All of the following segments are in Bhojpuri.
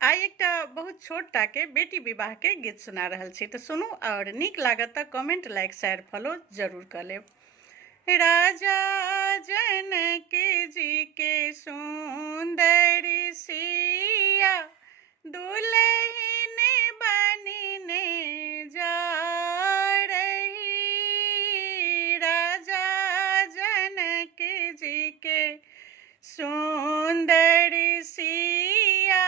आइ एकटा बहुत छोट टाके बेटी विवाह के गीत सुना रहल छी तो सुनू और नीक लागत त कमेंट लाइक शेयर फॉलो जरूर कर लेब। राजा जनक जी के सुंदर सिया दुल्हन बनिने जा रही। राजा जनक जी के सुंदर सिया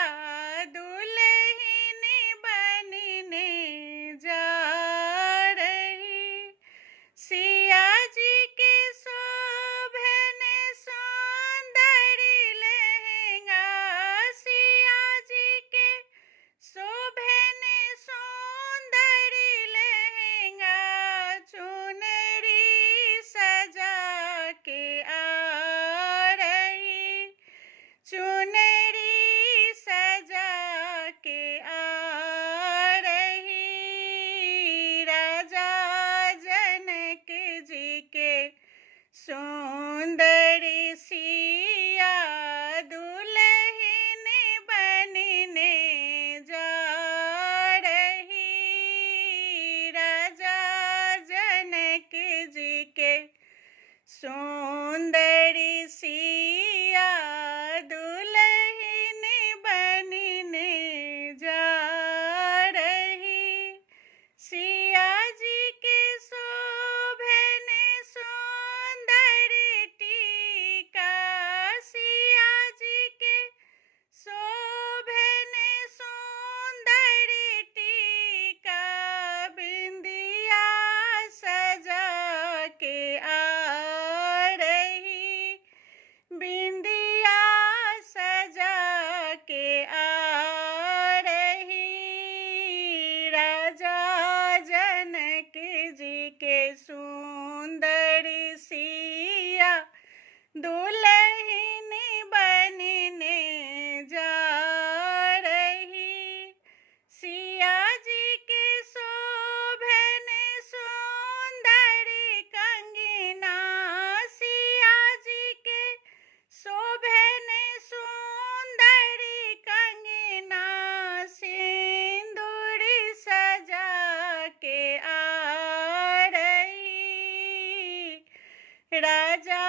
दुल्हन बनिने जा रही। सिया जी के शोभन सुंदर लहंगा, सिया जी के शोभन सुंदर लहंगा, चुनरी सजा के आ रही। चुनरी सजा के आ रही। राजा जनक जी के सुंदर सिया दुल्हन बनिने जा रही। राजा जनक जी के सुंदर सिया दुल्हन बनिने जा रही। सिया जी के शोभन सुंदर टीका, सिया जी के शोभन सुंदर टीका, बिंदिया सजा के आ रही। बिंदिया सजा के आ रही। राजा जनक जी के सुंदर सिया दुल्हन बनिने जा रही। सिया जी के शोभन सुंदर कंगना, सिया जी के शोभन सुंदर कंगना, सिंदूर सजा के आ रही। राजा